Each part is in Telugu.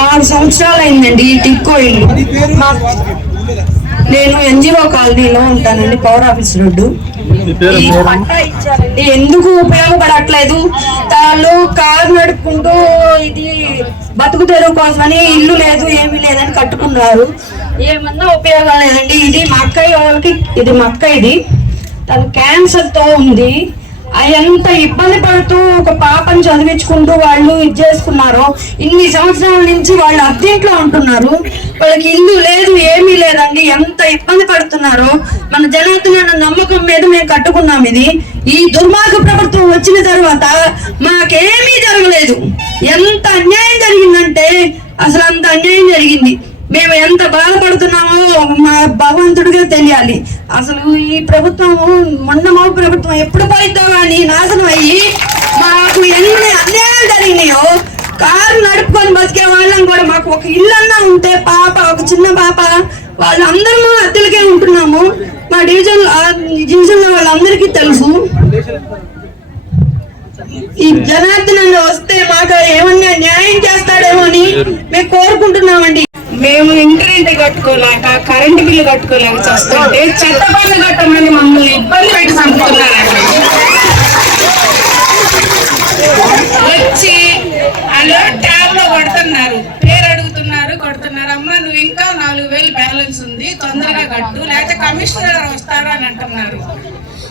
6 సంవత్సరాలు అయిందండి ఈ టిక్కో ఇల్లు. నేను ఎన్జిఓ కాలనీలో ఉంటానండి, పవర్ ఆఫీస్ రోడ్డు. ఈ పట్టా ఇచ్చారండి, ఎందుకు ఉపయోగపడట్లేదు. వాళ్ళు కారు నడుపుకుంటూ ఇది బతుకు తెరువు కోసమని ఇల్లు లేదు ఏమీ లేదని కట్టుకున్నారు. ఏమన్నా ఉపయోగం లేదండి. ఇది మా అక్కయ్య వాళ్ళకి, ఇది మా అక్క, ఇది తను క్యాన్సర్ తో ఉంది. ఎంత ఇబ్బంది పడుతూ ఒక పాపను చదివించుకుంటూ వాళ్ళు ఇది చేసుకున్నారో. ఇన్ని సంవత్సరాల నుంచి వాళ్ళు అద్దెంట్లో ఉంటున్నారు, వాళ్ళకి ఇల్లు లేదు ఏమీ లేదండి. ఎంత ఇబ్బంది పడుతున్నారో. మన జనార్దన నమ్మకం మీద మేము కట్టుకున్నాం ఇది. ఈ దుర్మార్గ ప్రభుత్వం వచ్చిన తర్వాత మాకేమీ జరగలేదు. ఎంత అన్యాయం జరిగిందంటే అసలు అంత అన్యాయం జరిగింది. మేము ఎంత బాధపడుతున్నామో మా భగవంతుడిగా తెలియాలి. అసలు ఈ ప్రభుత్వం మొన్నమో ప్రభుత్వం ఎప్పుడు పోయిద్దో కానీ నాశనం అయ్యి మాకు ఎన్ని అన్యాయాలు జరిగినాయో. కారు నడుపుకొని బతికే వాళ్ళం కూడా మాకు ఒక ఇల్లన్నా ఉంటే, పాప, ఒక చిన్న పాప, వాళ్ళందరూ అద్దెలకే ఉంటున్నాము. మా డివిజన్ లో వాళ్ళందరికీ తెలుసు. ఈ జనార్దన వస్తే మాకు ఏమన్నా న్యాయం చేస్తాడేమో అని మేము కోరుకుంటున్నామండి. మేము ఇంటర్నెట్ కట్టుకోలేక, కరెంటు బిల్లు కట్టుకోలేక చేస్తుంటే చెత్త పన్ను కట్టమని మమ్మల్ని ఇబ్బంది పెట్టి చంపుతున్నారండి. వచ్చి వాళ్ళు ట్యాబ్ లో కొడుతున్నారు, పేరు అడుగుతున్నారు, కొడుతున్నారు. అమ్మ నువ్వు ఇంకా 4000 బ్యాలెన్స్ ఉంది, తొందరగా కట్టు, లేకపోతే కమిషనర్ వస్తారు అని అంటున్నారు.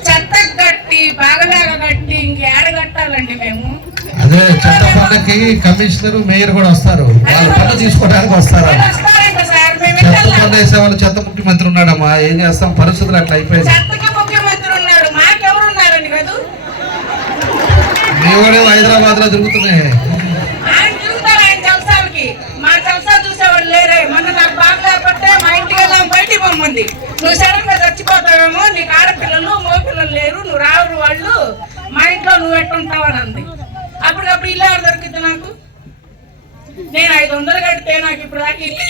చెత్త కట్టి, బాగలాగా కట్టి ఇంకేడ కట్టాలండి మేము? అదే చెత్త పన్నుకి కమిషనర్, మేయర్ కూడా వస్తారు, వాళ్ళు పన్ను తీసుకోవడానికి వస్తారా? చెత్త పన్ను వేసే వాళ్ళు చెత్త ముఖ్యమంత్రి ఉన్నాడమ్మా, ఏం చేస్తాం, పరిస్థితులు అట్లా అయిపోయింది. చెత్తకి ముఖ్యమంత్రి ఉన్నాడు, మాకెవరు ఉన్నారండి కాదు? మీ కూడా హైదరాబాద్ లో తిరుగుతున్నాయి. ఆయన తిరుగుతారు ఆయన జలసాలకి, మా జలసా చూసేవాళ్ళు లేరే. మొన్న నాకు బాగా లేకపోతే మా ఇంటికి వెళ్ళాం, బయటికి పొమ్మంది. నువ్వు సడన్ గా చచ్చిపోతావేమో, నీకు ఆడపిల్లలు మోపిల్లలు లేరు, నువ్వు రావు, వాళ్ళు మా ఇంట్లో నువ్వు ఎట్టుంటావు అని అంది. అప్పటికప్పుడు ఇల్లు ఎవరు దొరికింది నాకు? నేను 500 కడితే నాకు ఇప్పుడు దాకా ఇల్లు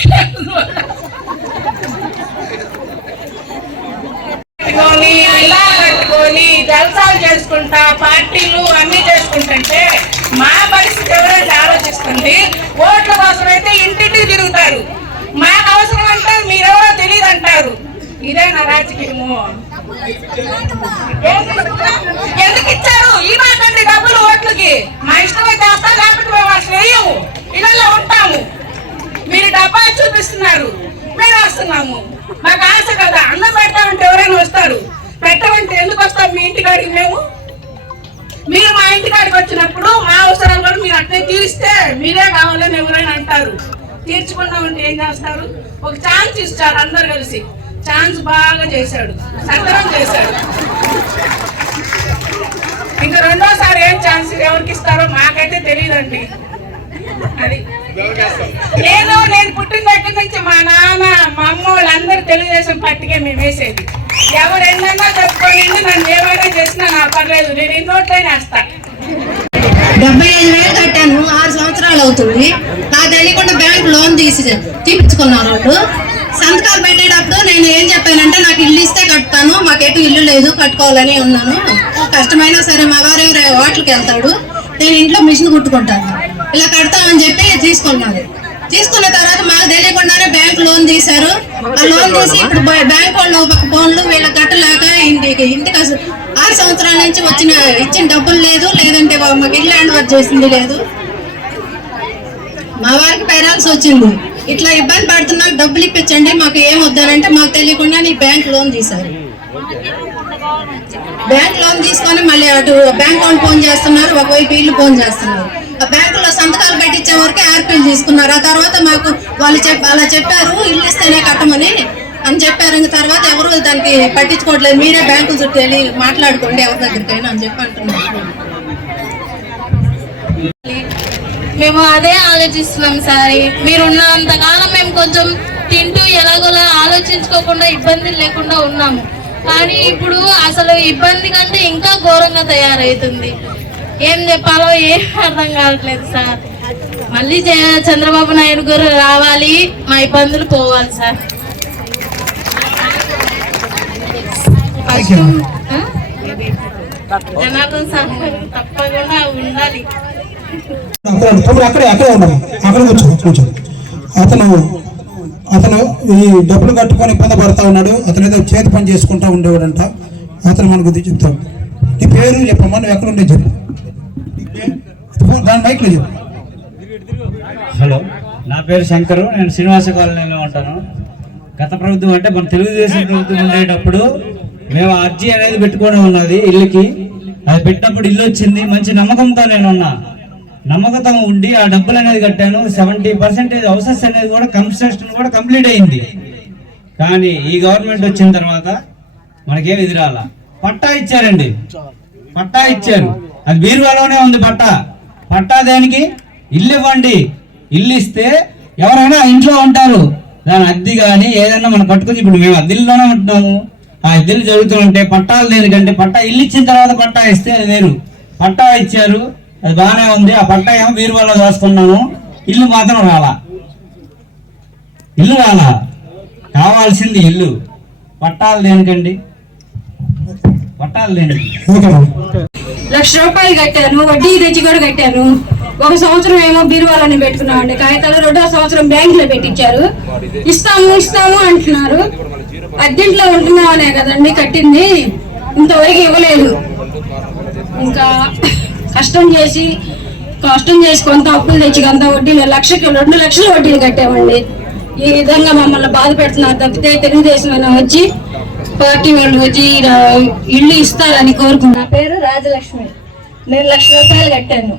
కట్టుకొని, ఇలా కట్టుకొని జలసాలు చేసుకుంటా, పార్టీలు అన్ని చేసుకుంటుంటే మా పరిస్థితి ఎవరైతే ఆలోచిస్తుంది. ఓట్ల కోసం అయితే ఇంటింటికి తిరుగుతారు, మాకు అవసరం అంటే మీరెవరో తెలియదు అంటారు. ఇదే నా రాజకీయము. ఎందుకు ఇచ్చారు? ఈ మాకండి డబ్బులు ఓట్లకి. మా ఇష్టమైతే వస్తాం, లేకపోతే మేము అసలు వేయము, ఇళ్ళలో ఉంటాము. మీరు డబ్బా చూపిస్తున్నారు, మేము వస్తున్నాము. మాకు ఆశ కదా, అన్నం పెట్టామంటే ఎవరైనా వస్తారు, పెట్టమంటే ఎందుకు వస్తాం మీ ఇంటికాడికి? మేము మీరు మా ఇంటికాడికి వచ్చినప్పుడు మా అవసరాలు కూడా మీరు అట్లే తీరిస్తే మీరే కావాలని ఎవరైనా అంటారు. తీర్చుకున్నామంటే ఏం చేస్తారు? ఒక ఛాన్స్ ఇస్తారు అందరు కలిసి. ఛాన్స్ బాగా చేశాడు, సక్రమం చేశాడు. ఇంకా రెండోసారి ఏం ఛాన్స్ ఎవరికి ఇస్తారో మాకైతే తెలియదండి. అది నేను పుట్టిన దగ్గర నుంచి మా నాన్న, మా అమ్మ వాళ్ళందరూ తెలుగుదేశం పార్టీకే మేము వేసేది. ఎవరు ఎన్నన్నా చెప్పుకొని నన్ను ఏమైనా చేసినా నా పర్లేదు, నేను ఇన్నోట్లైనా వేస్తా. 75,000 కట్టాను, 6 సంవత్సరాలు అవుతుంది. నాకు తెలియకుండా బ్యాంక్ లోన్ తీపించుకున్నారు వాళ్ళు. సంతకాలు పెట్టేటప్పుడు నేను ఏం చెప్పానంటే, నాకు ఇల్లు ఇస్తే కట్టుతాను, మాకెటు ఇల్లు లేదు, కట్టుకోవాలని ఉన్నాను. కష్టమైనా సరే మా వారు హోటల్కి వెళ్తాడు, నేను ఇంట్లో మిషన్ కుట్టుకుంటాను, ఇలా కడతామని చెప్పి తీసుకున్నాను. తీసుకున్న తర్వాత మాకు తెలియకుండానే బ్యాంక్ లోన్ తీశారు. ఆ లోన్ తీసి ఇప్పుడు బ్యాంక్ వాళ్ళు ఫోన్లు వీళ్ళకి కట్టలేక ఇంటికి 6 సంవత్సరాల నుంచి ఇచ్చిన డబ్బులు లేదు, లేదంటే మాకు ఇల్లు హ్యాండ్ ఓవర్ చేసింది లేదు. మా వారికి పెరాల్సి వచ్చింది. ఇట్లా ఇబ్బంది పడుతున్నా, డబ్బులు ఇప్పించండి, మాకు ఏం వద్దానంటే మాకు తెలియకుండా నీ బ్యాంక్ లోన్ తీశారు. బ్యాంక్ లోన్ తీసుకొని మళ్ళీ అటు బ్యాంక్ అకౌంట్ ఫోన్ చేస్తున్నారు, ఒకవైపు ఇల్లు ఫోన్ చేస్తున్నారు. ఆ బ్యాంకులో సంతకాలు పెట్టించే వరకే ఆర్పీలు తీసుకున్నారు. ఆ తర్వాత మాకు వాళ్ళు అలా చెప్పారు, ఇల్లు ఇస్తేనే కట్టమని అని చెప్పారు. తర్వాత ఎవరు దానికి పట్టించుకోవట్లేదు, మీరే బ్యాంకుల చుట్టూ వెళ్ళి మాట్లాడుకోండి ఎవరి దగ్గరికైనా అని చెప్పి అంటున్నారు. మేము అదే ఆలోచిస్తున్నాం సార్. మీరున్నంతకాలం మేము కొంచెం తింటూ ఎలాగోలా ఆలోచించుకోకుండా ఇబ్బందులు లేకుండా ఉన్నాము. కానీ ఇప్పుడు అసలు ఇబ్బంది కంటే ఇంకా ఘోరంగా తయారవుతుంది. ఏం చెప్పాలో ఏం అర్థం కావట్లేదు సార్. మళ్ళీ చంద్రబాబు నాయుడు గారు రావాలి, మా ఇబ్బందులు పోవాలి సార్. జనార్దన్ సార్ తప్పకుండా ఉండాలి. అక్కడే ఉండాలి, అక్కడ కూర్చో. అతను ఈ డబ్బులు కట్టుకొని ఇబ్బంది పడతా ఉన్నాడు. అతను ఏదో చేతి పని చేసుకుంటా ఉండేవాడంట. అతను మన గురించి చెప్తాడు. నీ పేరు చెప్పమ్మా, నువ్వు ఎక్కడ ఉండే చెప్పు, దాని మైక్లో చెప్పు. హలో, నా పేరు శంకరు, నేను శ్రీనివాస కాలనీలో ఉంటాను. గత ప్రభుత్వం అంటే మన తెలుగుదేశం ప్రభుత్వం ఉండేటప్పుడు మేము అర్జీ అనేది పెట్టుకొని ఉన్నది ఇల్లుకి. అది పెట్టినప్పుడు ఇల్లు వచ్చింది, మంచి నమ్మకంతో నేను ఉన్నా. నమ్మకంతో ఉండి ఆ డబ్బులు అనేది కట్టాను. 70% హౌసెస్ అనేది కూడా కన్స్ట్రక్షన్ కూడా కంప్లీట్ అయింది. కానీ ఈ గవర్నమెంట్ వచ్చిన తర్వాత మనకేం ఎదురాల. పట్టా ఇచ్చారండి, పట్టా ఇచ్చారు, అది బీరువాలోనే ఉంది పట్టా దేనికి? ఇల్లు ఇవ్వండి, ఇల్లు ఇస్తే ఎవరైనా ఇంట్లో ఉంటారు. దాని అద్దె కానీ ఏదైనా మనం కట్టుకుని, ఇప్పుడు మేము అద్దెల్లోనే ఉంటున్నాము. ఆ అద్దెలు జరుగుతుంటే పట్టాలు దేనికంటే, పట్టా ఇల్లు ఇచ్చిన తర్వాత పట్టా ఇస్తే అది వేరు. పట్టా ఇచ్చారు, అది బాగానే ఉంది. ఆ పట్టా ఏమో బీరువాలో దాచుకున్నాము, ఇల్లు మాత్రం రాలా. కావాల్సింది ఇల్లు. పట్టాలు దేనికండి? పట్టాలు దేనికి? 1,00,000 రూపాయలు కట్టాను, వడ్డీ తెచ్చి కూడా కట్టాను. 1 సంవత్సరం ఏమో బీరువాలని పెట్టుకున్నామండి కాగితాలు. 2వ సంవత్సరం బ్యాంకులో పెట్టించారు. ఇస్తాము అంటున్నారు. అద్దెంట్లో ఉంటున్నామనే కదండి కట్టింది, ఇంతవరకు ఇవ్వలేదు. ఇంకా కష్టం చేసి కొంత అప్పులు తెచ్చి కొంత వడ్డీలు 2 లక్షల వడ్డీలు కట్టామండి. ఈ విధంగా మమ్మల్ని బాధ పెడుతున్నారు తప్పితే తెలుగుదేశం వచ్చి పార్టీ వాళ్ళు వచ్చి ఇల్లు ఇస్తారని కోరుకున్నా. పేరు రాజలక్ష్మి. నేను 1,00,000 రూపాయలు కట్టాను,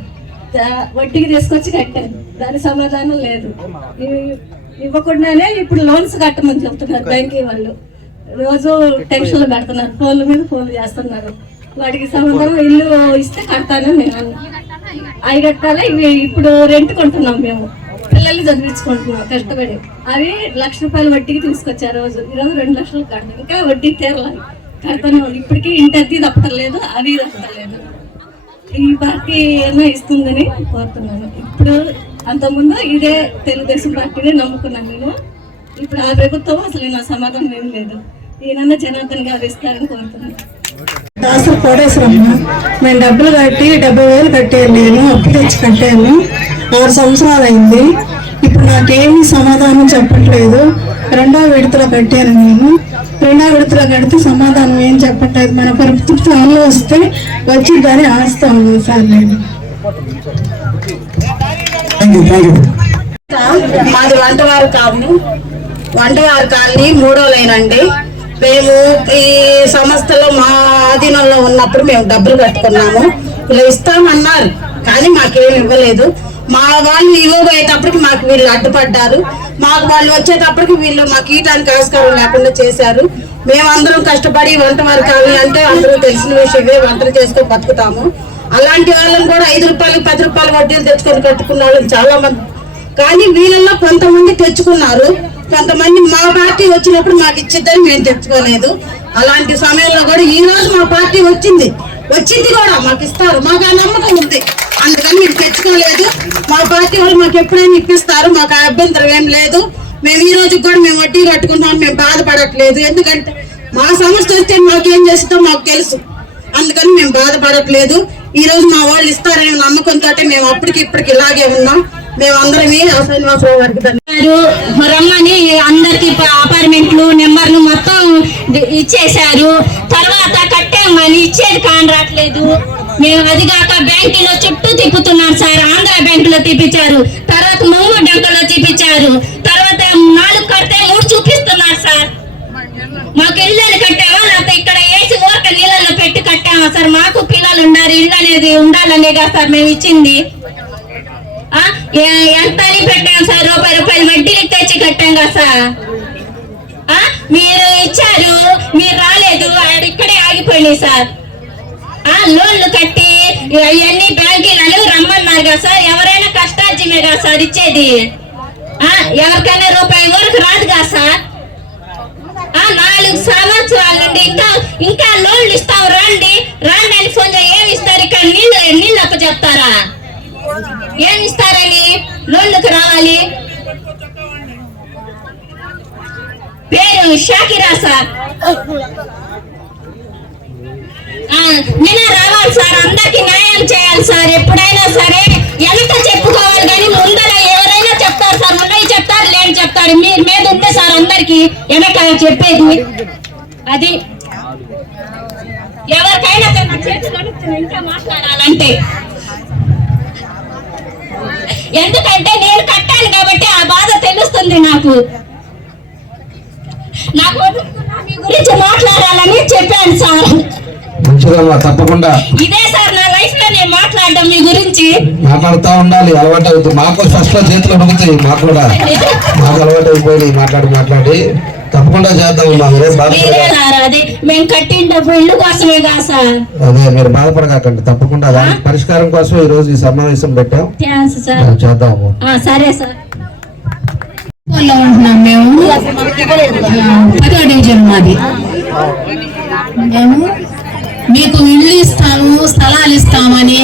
వడ్డీకి తీసుకొచ్చి కట్టాను. దాని సమాధానం లేదు. ఇవ్వకుండానే ఇప్పుడు లోన్స్ కట్టమని చెప్తున్నారు బ్యాంక్ వాళ్ళు. రోజు టెన్షన్లు పెడుతున్నారు, ఫోన్ల మీద ఫోన్లు చేస్తున్నారు. వాటికి సమాధానం ఇల్లు ఇస్తే కడతాను నేను. అవి కట్టాలి. ఇవి ఇప్పుడు రెంట్ కొంటున్నాం, మేము పిల్లల్ని చదివించుకుంటున్నాం కష్టపడి. అవి 1,00,000 రూపాయలు వడ్డీకి తీసుకొచ్చారు. ఈరోజు 2 లక్షలు కడతాను. ఇంకా వడ్డీ తీరలేదు, కడతానే ఉంది. ఇప్పటికీ ఇంటి అద్దె తప్పలేదు, అవి తప్పలేదు. ఈ పార్టీ ఏమో ఇస్తుందని కోరుతున్నాను. ఇప్పుడు అంతకుముందు ఇదే తెలుగుదేశం పార్టీనే నమ్ముకున్నాను నేను. ఇప్పుడు ఆ ప్రభుత్వం అసలు నా సమాధానం ఏం లేదు. ఈయన జనార్దన్ గారు ఇస్తారని కోరుతున్నాను. దాసరి కోడేశ్వరమ్మ. మేము డబ్బులు కట్టి 70,000 కట్టాను. నేను అప్పు తెచ్చి కట్టాను. 6 సంవత్సరాలు అయింది. ఇప్పుడు నాకేమీ సమాధానం చెప్పట్లేదు. 2వ విడతలో కట్టాను నేను. 2వ విడతలో కడితే సమాధానం ఏం చెప్పట్లేదు. మన ప్రభుత్వంలో వస్తే వచ్చిందని ఆస్తా ఉన్నాను సార్ నేను. మాది వంటవారి కాలనీ 3వ లైన్ అండి. మేము ఈ సంస్థలో మా ఆధీనంలో ఉన్నప్పుడు మేము డబ్బులు కట్టుకున్నాము. ఇలా ఇస్తామన్నారు కానీ మాకేమి ఇవ్వలేదు. మా వాళ్ళు ఇవ్వబోయేటప్పటికి మాకు వీళ్ళు అడ్డుపడ్డారు. మాకు వాళ్ళు వచ్చేటప్పటికి వీళ్ళు మాకు ఈయటానికి ఆస్కారం లేకుండా చేశారు. మేమందరం కష్టపడి వంటవారి కాలనీ అంటే అందరూ తెలిసిన విషయమే, వంటలు చేసుకొని బతుకుతాము. అలాంటి వాళ్ళని కూడా 5 రూపాయలు 10 రూపాయలు వడ్డీలు తెచ్చుకొని కట్టుకున్న వాళ్ళని చాలా మంది. కానీ వీళ్ళల్లో కొంతమంది తెచ్చుకున్నారు, కొంతమంది మా పార్టీ వచ్చినప్పుడు మాకు ఇచ్చిద్దని మేము తెచ్చుకోలేదు. అలాంటి సమయంలో కూడా ఈ రోజు మా పార్టీ వచ్చింది కూడా మాకు ఇస్తారు, మాకు ఆ నమ్మకం ఉంది. అందుకని మేము తెచ్చుకోలేదు. మా పార్టీ వాళ్ళు మాకు ఎప్పుడైనా ఇప్పిస్తారు, మాకు అభ్యంతరం ఏం లేదు. మేము ఈ రోజు కూడా మేము వడ్డీ కట్టుకుంటాం, మేము బాధపడట్లేదు. ఎందుకంటే మా సంస్థ వస్తే మాకేం చేస్తుందో మాకు తెలుసు, అందుకని మేము బాధపడట్లేదు. ఈ రోజు మా వాళ్ళు ఇస్తారనే నమ్మకంతో మేము అప్పటికి ఇప్పటికి ఇలాగే ఉన్నాం. మేమందరమే శ్రీనివాసరావు గారికి రమ్మని అందరికి అపార్ట్మెంట్లు నెంబర్లు మొత్తం ఇచ్చేశారు. తర్వాత కట్టామని ఇచ్చేది కానరాట్లేదు. మేము అది కాక బ్యాంకులో చుట్టూ తిప్పుతున్నాం సార్. ఆంధ్ర బ్యాంకులో తిప్పించారు, తర్వాత మౌమ బ్యాంకులో తిప్పించారు, తర్వాత 4 కడితే 3 చూపిస్తున్నారు సార్. మాకు ఇళ్ళని కట్టావా లేకపోతే ఇక్కడ వేసి ఊరక నీళ్ళలో పెట్టి కట్టామా సార్? మాకు పిల్లలు ఉన్నారు, ఇల్లు అనేది ఉండాలనే కదా సార్ మేము ఇచ్చింది. ఎంత అని పెట్టాం సార్? రూపాయలు వడ్డీకి తెచ్చి కట్టాం కదా సార్. మీరు ఇచ్చారు, మీరు రాలేదు, ఇక్కడే ఆగిపోయినాయి సార్. లోన్లు కట్టి అవన్నీ బ్యాంకీలను రమ్మన్నారు కదా సార్. ఎవరైనా కష్టార్జమే కదా సార్ ఇచ్చేది. ఎవరికైనా రూపాయి వరకు రాదు కదా సార్. 4 సంవత్సరాల నుండి ఇంకా లోన్లు ఇస్తాం, రండి అని ఫోన్ చేసి ఏమి ఇస్తారు? ఇక్కడ నీళ్ళు అప్ప చెప్తారా? ఏమి ఇస్తారని లోన్లకు రావాలి? పేరు షాకిరా సార్. నేనే రావాలి సార్, అందరికి న్యాయం చేయాలి సార్. ఎప్పుడైనా సరే ఎంత చెప్పుకోవాలి కానీ ముందర ఎవరైనా చెప్తారు సార్, ముందర చెప్తారు మాట్లాడి మీరు మీద ఉంది సార్ అందరికి వెనక చెప్పేది. అది ఎవరికైనా ఇంకా మాట్లాడాలంటే, ఎందుకంటే నేను కట్టాను కాబట్టి ఆ బాధ తెలుస్తుంది నాకు. మీ గురించి మాట్లాడాలని చెప్పాను సార్. మంచిదమ్మా, తప్పకుండా ఇదే సార్ నా లైఫ్ లో నేను మాట్లాడడం మీ గురించి. మాట్లాడుతూ ఉండాలి, అలవాటు అవుతుంది. మాకు ఫస్ట్ లో చేతులు ఉడుకుతాయి, మాకు కూడా మాకు అలవాటు అయిపోయింది మాట్లాడి. తప్పకుండా చేద్దాం. అదే మేము కట్టిన డబ్బు ఇల్లు కోసమే కాదు సార్. అదే మీరు బాధపడకండి, తప్పకుండా దానికి పరిష్కారం కోసం ఈ రోజు ఈ సమావేశం పెట్టాం. చేద్దాము. సరే సార్. ఉంటున్నాం మేము, 10వ డివిజన్ మాది. మేము మీకు ఇల్లు ఇస్తాము, స్థలాలు ఇస్తామని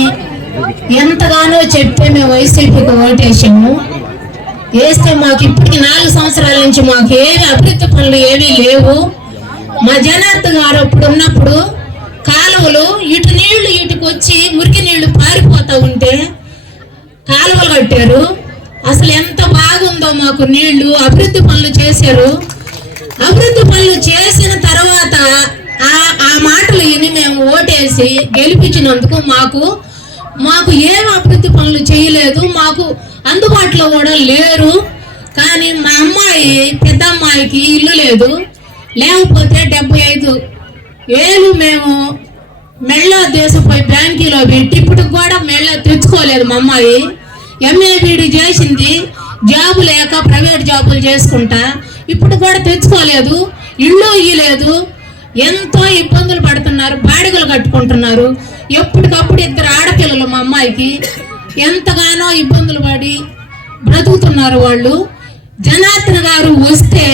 ఎంతగానో చెప్తే మేము వైసీపీకి ఓటేసాము. వేస్తే మాకు ఇప్పటికి 4 సంవత్సరాల నుంచి మాకు ఏమి అభివృద్ధి పనులు ఏమీ లేవు. మా జనార్దన్ గారు అప్పుడు ఉన్నప్పుడు కాలువలు ఇటు నీళ్లు ఇటుకు వచ్చి మురికి నీళ్లు పారిపోతూ ఉంటే కాలువలు కట్టారు. అసలు ఎంత బాగుందో మాకు నీళ్లు. అభివృద్ధి పనులు చేశారు. అభివృద్ధి పనులు చేసిన తర్వాత ఆ మాటలు విని మేము ఓటేసి గెలిపించినందుకు మాకు ఏం అభివృద్ధి పనులు చేయలేదు, మాకు అందుబాటులో కూడా లేరు. కానీ మా అమ్మాయి పెద్ద అమ్మాయికి ఇల్లు లేదు, లేకపోతే 75,000 మేము మెళ్ళ దేశపోయి బ్యాంకీలో పెట్టి ఇప్పుడు కూడా మెళ్ళ తెచ్చుకోలేదు. మా అమ్మాయి MA-BD చేసింది, జాబు లేక ప్రైవేట్ జాబులు చేసుకుంటా ఇప్పుడు కూడా తెచ్చుకోలేదు, ఇల్లు ఇయ్యలేదు. ఎంతో ఇబ్బందులు పడుతున్నారు, బాడిగలు కట్టుకుంటున్నారు. ఎప్పటికప్పుడు 2 ఆడపిల్లలు మా అమ్మాయికి, ఎంతగానో ఇబ్బందులు పడి బ్రతుకుతున్నారు వాళ్ళు. జనార్దన్ గారు వస్తే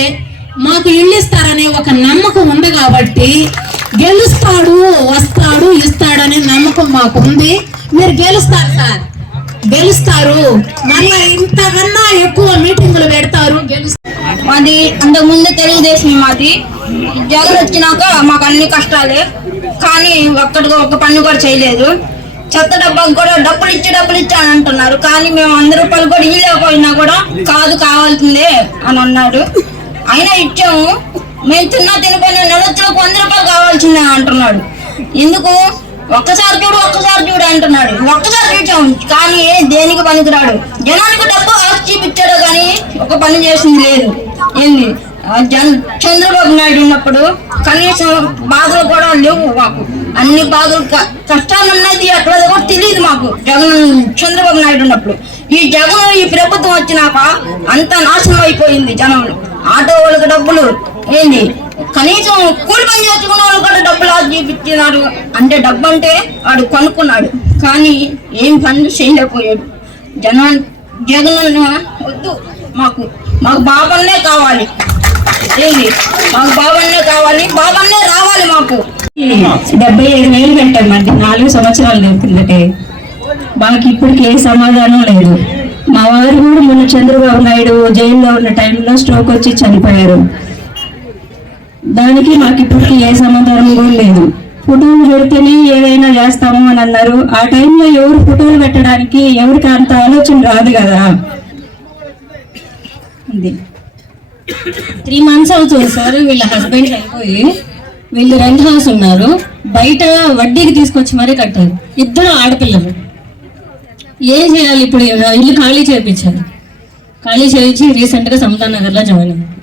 మాకు ఇల్లు ఇస్తారనే ఒక నమ్మకం ఉంది కాబట్టి గెలుస్తాడు, వస్తాడు, ఇస్తాడనే నమ్మకం మాకు ఉంది. మీరు గెలుస్తారు సార్, గెలుస్తారు. మళ్ళీ ఇంతకన్నా ఎక్కువ మీటింగులు పెడతారు, గెలుస్తారు. మాది అంతకుముందు తెలుగుదేశం. మాది జగన్ వచ్చినాక మాకు అన్ని కష్టాలే, కానీ ఒక్క పని కూడా చేయలేదు. చెత్త డబ్బాకు కూడా డబ్బులు ఇచ్చి అని అంటున్నారు. కానీ మేము 100 రూపాయలు కూడా ఇవ్వలేకపోయినా కూడా కావాల్సిందే అని అన్నాడు. అయినా ఇచ్చాము. మేము తినిపోయిన నెలొచ్చులకు 100 రూపాయలు కావాల్సిందే అంటున్నాడు. ఎందుకు? ఒక్కసారి చూడు అంటున్నాడు. ఒక్కసారి చూసాము కానీ దేనికి పనికిరాడు. జనానికి డబ్బు ఆశ చూపించాడు కానీ ఒక పని చేసింది లేదు. ఏంది చంద్రబాబు నాయుడు ఉన్నప్పుడు కనీసం బాధలు కూడా లేవు మాకు. అన్ని బాధలు కష్టాలు ఉన్నది అక్కడ కూడా తెలియదు మాకు చంద్రబాబు నాయుడు ఉన్నప్పుడు. ఈ ప్రభుత్వం వచ్చినాక అంత నాశనం అయిపోయింది జనంలో. ఆటో వాళ్ళకి డబ్బులు ఏంది, కనీసం కూలి పని చేసుకున్న వాళ్ళు కూడా డబ్బులు చూపించినారు. అంటే డబ్బు అంటే వాడు కొనుక్కున్నాడు కానీ ఏం పనులు చేయలేకపోయాడు. జగన్ వద్దు, మాకు బాబన్నే కావాలి. ఏంది, మాకు బాబన్నే కావాలి, బాబన్నే రావాలి. మాకు 75,000 పెట్టామండి 4 సంవత్సరాల కిందటే. మాకు ఇప్పటికి ఏ సమాధానం లేదు. మా వారు కూడా మొన్న చంద్రబాబు నాయుడు జైల్లో ఉన్న టైంలో స్ట్రోక్ వచ్చి చనిపోయారు. దానికి మాకు ఇప్పటికి ఏ సమాధానం కూడా లేదు. ఫోటోలు పెడితేనే ఏదైనా చేస్తాము అని అన్నారు. ఆ టైంలో ఎవరు ఫోటోలు పెట్టడానికి ఎవరికి అంత ఆలోచన రాదు కదా. 3 months అవుతుంది సార్. వీళ్ళ హస్బెండ్ అయిపోయి వీళ్ళు రెంట్ హౌస్ ఉన్నారు, బయట వడ్డీకి తీసుకొచ్చి మరీ కట్టారు. 2 ఆడపిల్లలు. ఏం చేయాలి? ఇప్పుడు ఇల్లు ఖాళీ చేయించారు. ఖాళీ చేయించి రీసెంట్గా సమతా నగర్లో జాయిన్ అయ్యారు.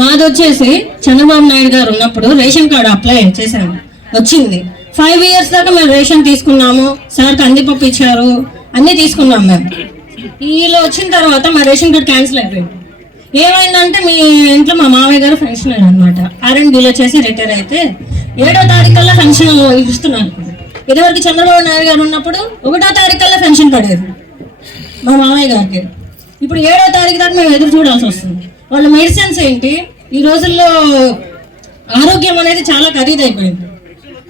మాది వచ్చేసి చంద్రబాబు నాయుడు గారు ఉన్నప్పుడు రేషన్ కార్డు అప్లై చేశాము, వచ్చింది. 5 years దాకా మేము రేషన్ తీసుకున్నాము. సార్ కందిపప్పు ఇచ్చారు, అన్నీ తీసుకున్నాము మేము. వీళ్ళు వచ్చిన తర్వాత మా రేషన్ కార్డు క్యాన్సిల్ అయిపోయింది. ఏమైందంటే మీ ఇంట్లో మా మామయ్య గారు ఫంక్షన్ అనమాట, R&Bలో చేసి రిటైర్ అయితే 7వ తారీఖుల్లో ఫంక్షన్ ఇస్తున్నారు. ఇదివరకు చంద్రబాబు నాయుడు గారు ఉన్నప్పుడు 1వ తారీఖుల్లో ఫంక్షన్ పడేది మా మామయ్య గారికి. ఇప్పుడు 7వ తారీఖు దాకా మేము ఎదురు చూడాల్సి వస్తుంది. వాళ్ళ మెడిసిన్స్ ఏంటి, ఈ రోజుల్లో ఆరోగ్యం అనేది చాలా ఖరీదైపోయింది.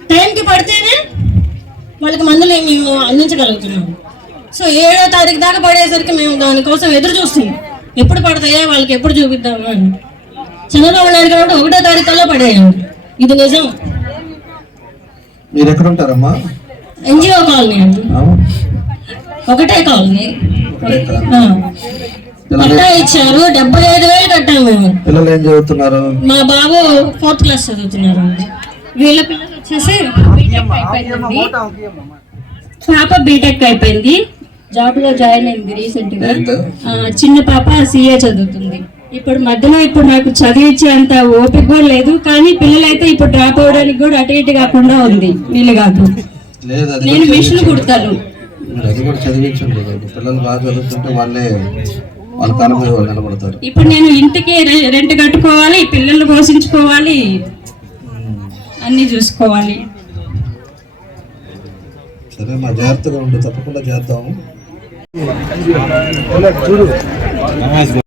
టైంకి పడితేనే వాళ్ళకి మందులు మేము అందించగలుగుతున్నాము. సో 7వ తారీఖు దాకా పడేసరికి మేము దానికోసం ఎదురు చూస్తున్నాం, ఎప్పుడు పడతాయో వాళ్ళకి ఎప్పుడు చూపిద్దాము అని. చంద్రబాబు నాయుడు గారు 1వ తారీఖుల్లో పడేయండి, ఇది నిజం. మీరు ఎక్కడ ఉంటారమ్మా? NGO కాలనీ అండి, ఒకటే కాలనీ. పట్టా ఇచ్చారు, 75,000 కట్టాము మేము. పిల్లలు ఏం చదువుతున్నారు? మా బాబు 4th క్లాస్ చదువుతున్నారు. వీళ్ళ పిల్లలు వచ్చేసి బీటెక్ అయిపోయిందండి. పాప బీటెక్ అయిపోయింది, జాబ్ లో జాయిన్ అయింది రీసెంట్ గా. చిన్న పాప CA చదువుతుంది. ఇప్పుడు మధ్యలో నాకు చదివించే అంత ఓపిక కూడా లేదు, కానీ పిల్లలైతే ఇప్పుడు డ్రాప్ అవ్వడానికి కూడా అటు ఇటు కాకుండా ఉంది. వీళ్ళు కాదు, నేను మిషన్ కుడతాను. అది కూడా చదివించండి, పిల్లలు బాగా చదువుతుంటే వాళ్ళ కాలం మీద వాళ్ళు నిలబడతారు. ఇప్పుడు నేను ఇంటికి రెంట్ కట్టుకోవాలి, పిల్లలు పోషించుకోవాలి, అన్ని చూసుకోవాలి. సరే మా జాగ్రత్తగా ఉండు, తప్పకుండా చేద్దాము.